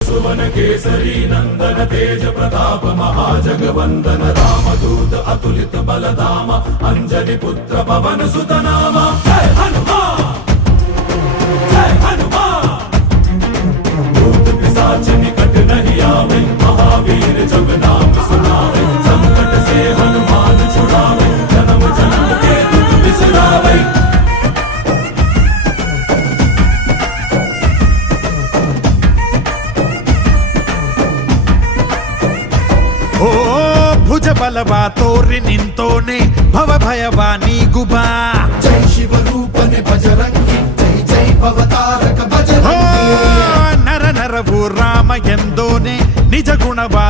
सुवन केसरी नंदन तेज प्रताप महाजगवंदन रामदूत अतुलित बलधाम अंजनी पुत्र पवन सुत नाम जय हनुमान जय हनुमान। भूत पिशाच निकट नहीं आवे महावीर जब नाम सुनावे संकट से हनुमान छुड़ावे जन्म जन्म के दुख बिसरावे। ಓ ಭುಜ ಬಲವಾ ತೋರಿ ನಿಂತೋನೆ ಭವ ಭಯವಾ ನೀಗುಬಾ ಜೈ ಶಿವರೂಪನೆ ಬಜರಂಗಿ ಜೈ ಜೈ ಭವತಾರಕ ಬಜರಂಗಿ ನರ ನರವು ರಾಮ ಎಂದೋನೆ ನಿಜ ಗುಣವಾ